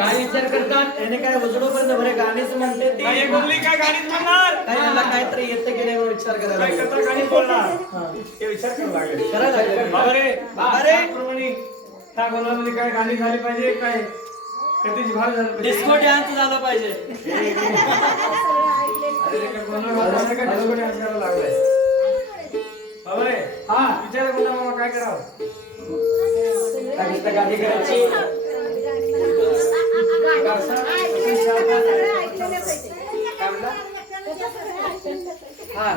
काय विचार करतात याने काय उजडोपर्यंत बरे गाणीच म्हणते ती काय बोलली काय गाणीच म्हणणार काय याला काहीतरी येतं की नाही म्हणून विचार करायला काय लागले. कथा गाणी बोलणार ते विचार करायला लागले करायला लागले. बाबा रे अरे त्याप्रमाणे त्या गोलामध्ये काय गाणी झाली पाहिजे काय कधीच भाग झालं पाहिजे डिस्को डान्स झाला पाहिजे. अरे रे काय गोंधळ झाला का डिस्को डान्स करायला लागलाय बाबा रे हा विचार कोणता मामा काय करावं काय नुसतं गाणी करायची हा